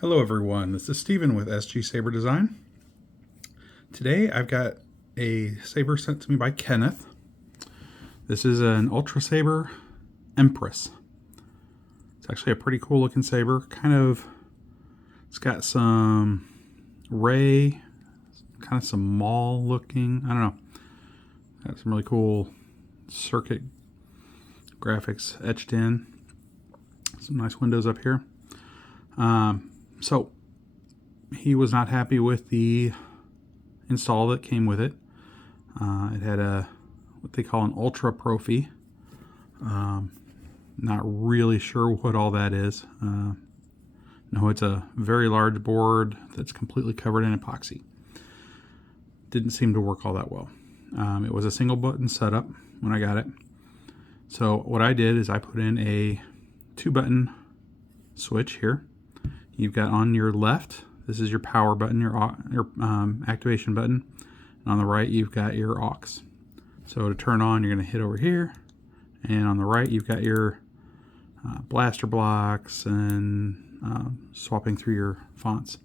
Hello everyone, this is Steven with SG Saber Design. Today I've got a saber sent to me by Kenneth. This is an UltraSabers Empress. It's actually a pretty cool looking saber. It's got some ray, kind of some maul looking, I don't know. Got some really cool circuit graphics etched in. Some nice windows up here. So he was not happy with the install that came with it. It had what they call an Ultra Proffie. Not really sure what all that is. No, it's a very large board that's completely covered in epoxy. Didn't seem to work all that well. It was a single button setup when I got it. So what I did is I put in a 2-button switch here. You've got on your left, this is your power button, your activation button. And on the right, you've got your aux. So to turn on, you're going to hit over here. And on the right, you've got your blaster blocks and swapping through your fonts.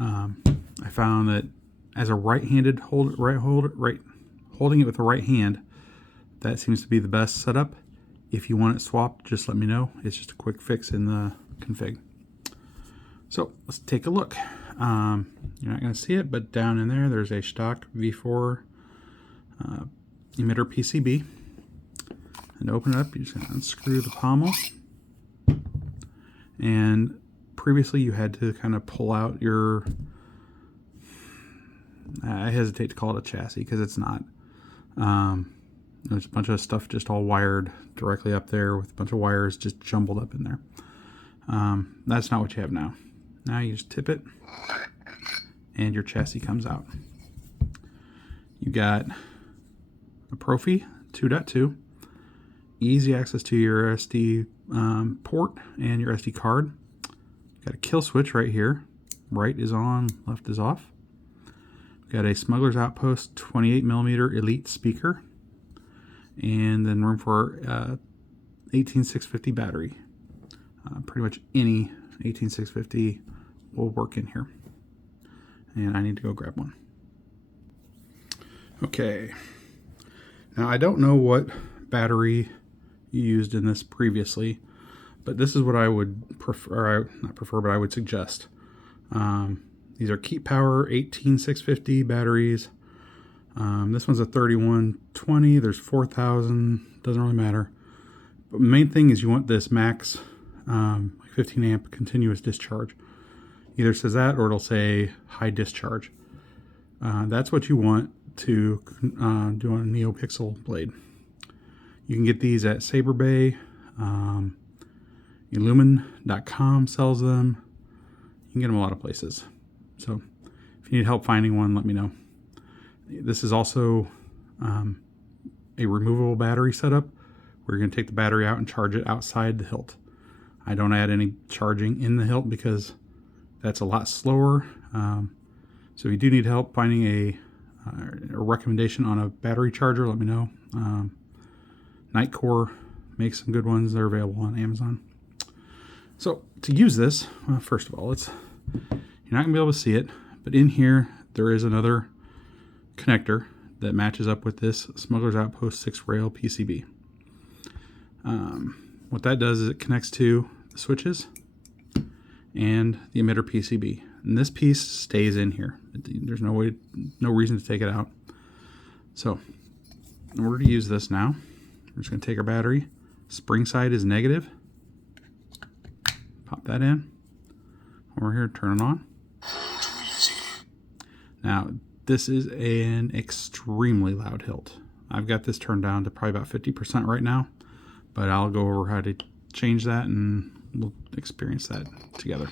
I found that as a right-handed holding it with the right hand, that seems to be the best setup. If you want it swapped, just let me know. It's just a quick fix in the config. So let's take a look. You're not going to see it, but down in there's a Shtok V4 emitter PCB. And to open it up, you're just going to unscrew the pommel. And previously you had to kind of pull out your, I hesitate to call it a chassis because it's not. There's a bunch of stuff just all wired directly up there with a bunch of wires just jumbled up in there. That's not what you have now. Now you just tip it and your chassis comes out. You got a Proffie 2.2, easy access to your SD port and your SD card. Got a kill switch right here. Right is on, left is off. Got a Smugglers Outpost 28mm Elite speaker. And then room for 18650 battery. Pretty much any 18650 will work in here. And I need to go grab one. Okay. Now I don't know what battery you used in this previously, but this is what I would prefer, or not prefer, but I would suggest. These are Keep Power 18650 batteries. This one's a 3120. There's 4,000. Doesn't really matter. But the main thing is you want this max 15 amp continuous discharge. Either says that or it'll say high discharge. That's what you want to do on a NeoPixel blade. You can get these at Saber Bay. Illumin.com sells them. You can get them a lot of places. So if you need help finding one, let me know. This is also a removable battery setup. We're going to take the battery out and charge it outside the hilt. I don't add any charging in the hilt because that's a lot slower. So if you do need help finding a recommendation on a battery charger, let me know. Nightcore makes some good ones. They're available on Amazon. So to use this, well, first of all, you're not going to be able to see it, but in here there is another connector that matches up with this Smugglers Outpost 6-rail PCB. What that does is it connects to the switches and the emitter PCB. And this piece stays in here. There's no reason to take it out. So in order to use this now, we're just going to take our battery. Spring side is negative. Pop that in. Over here, turn it on. Now, this is an extremely loud hilt. I've got this turned down to probably about 50% right now, but I'll go over how to change that and we'll experience that together.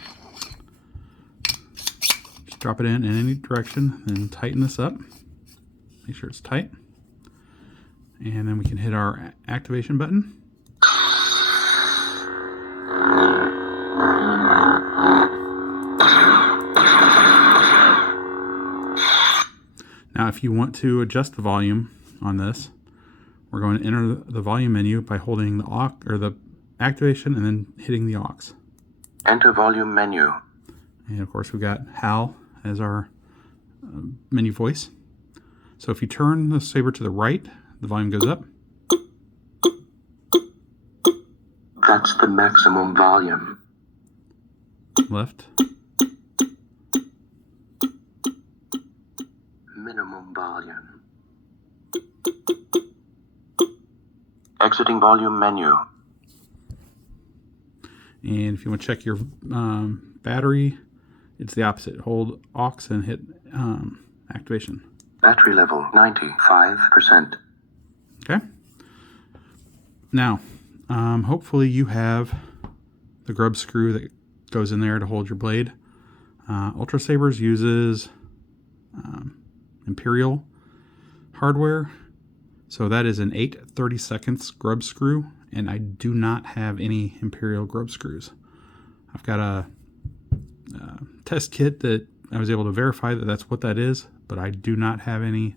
Just drop it in any direction and tighten this up. Make sure it's tight. And then we can hit our activation button. Now, if you want to adjust the volume on this, we're going to enter the volume menu by holding the activation and then hitting the aux. Enter volume menu. And of course, we've got Hal as our menu voice. So if you turn the saber to the right, the volume goes up. That's the maximum volume. Left. Minimum volume. Exiting volume menu. And if you want to check your battery, it's the opposite. Hold aux and hit activation. Battery level 95%. Okay. Now, hopefully you have the grub screw that goes in there to hold your blade. UltraSabers uses Imperial hardware. So that is an 8/32 grub screw, and I do not have any Imperial grub screws. I've got a test kit that I was able to verify that that's what that is, but I do not have any.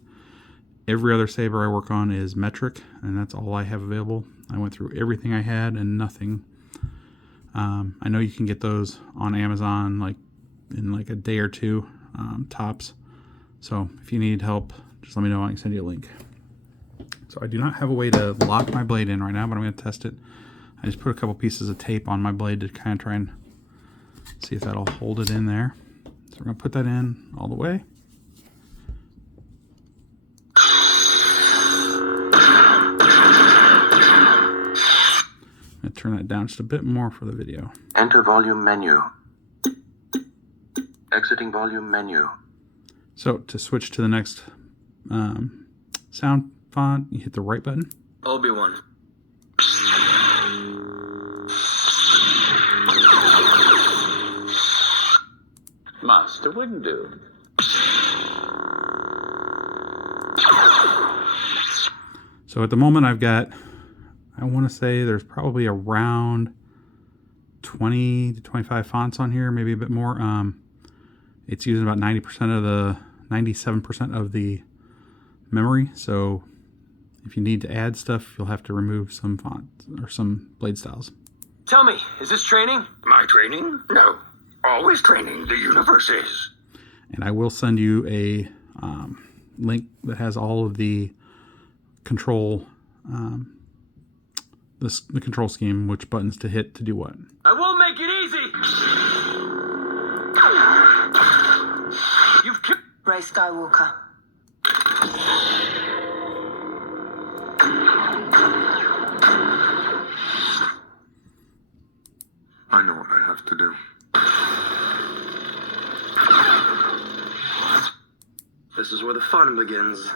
Every other saber I work on is metric, and that's all I have available. I went through everything I had and nothing. I know you can get those on Amazon like in like a day or two, tops. So if you need help, just let me know. I can send you a link. So I do not have a way to lock my blade in right now, but I'm going to test it. I just put a couple pieces of tape on my blade to kind of try and see if that'll hold it in there. So we're going to put that in all the way. I'm going to turn that down just a bit more for the video. Enter volume menu. Exiting volume menu. So to switch to the next sound font, you hit the right button. Obi-Wan. Master Windu. So at the moment I've got, I want to say there's probably around 20 to 25 fonts on here, maybe a bit more. It's using about 97% of the memory. So if you need to add stuff, you'll have to remove some fonts or some blade styles. Tell me, is this training? My training? No. Always training. The universe is. And I will send you a link that has all of the control, the control scheme, which buttons to hit to do what. I won't make it easy! You've killed Rey Skywalker. I know what I have to do. This is where the fun begins.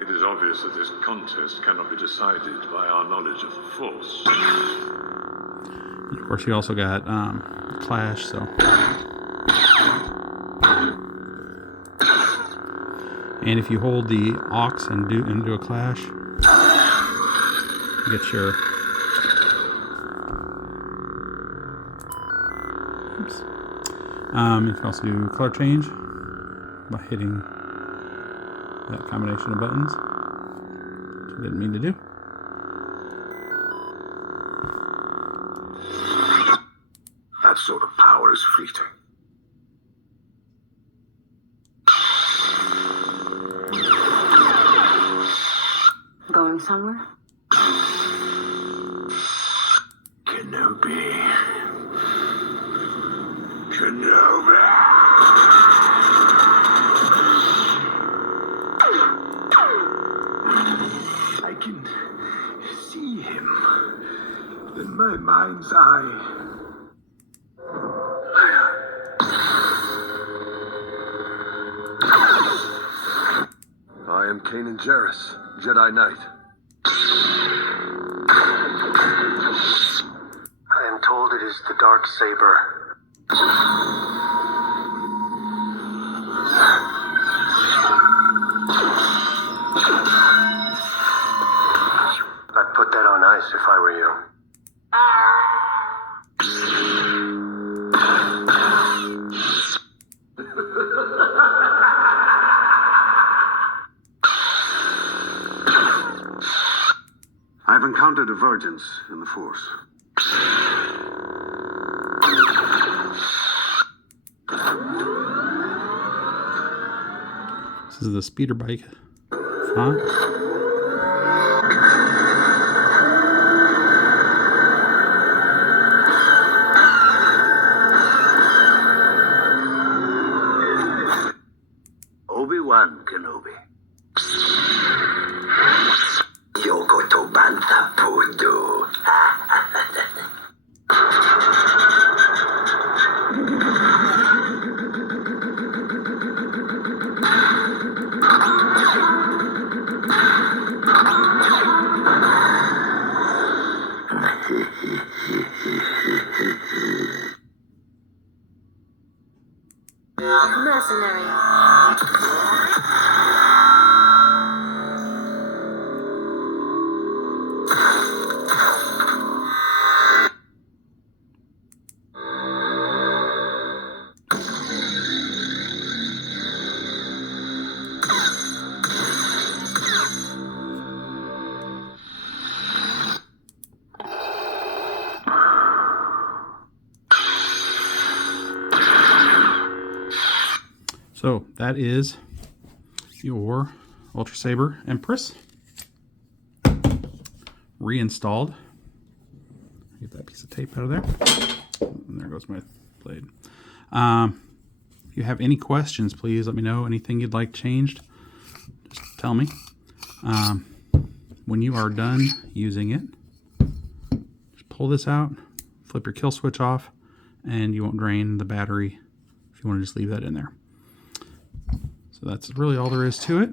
It is obvious that this contest cannot be decided by our knowledge of the Force. And of course, you also got Clash, so. And if you hold the aux and do a Clash, you get your. Oops. You can also do color change by hitting that combination of buttons, which I didn't mean to do. That sort of power is fleeting. Going somewhere? Kenobi. Kenobi! I can see him in my mind's eye. I am Kanan Jarrus, Jedi Knight. I am told it is the Dark Saber. I'd put that on ice if I were you. I've encountered divergence in the Force. This is the speeder bike font. Obi-Wan Kenobi. Yoko to banta pudu. Mercenary. So that is your UltraSaber Empress reinstalled. Get that piece of tape out of there. And there goes my blade. If you have any questions, please let me know. Anything you'd like changed, just tell me. When you are done using it, just pull this out, flip your kill switch off, and you won't drain the battery if you want to just leave that in there. So that's really all there is to it.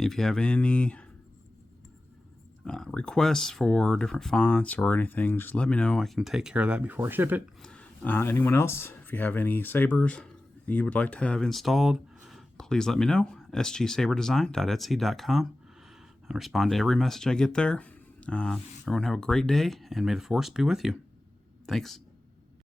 If you have any requests for different fonts or anything, just let me know. I can take care of that before I ship it. Anyone else, if you have any sabers you would like to have installed, please let me know. sgsaberdesign.etsy.com. I respond to every message I get there. Everyone have a great day, and may the Force be with you. Thanks.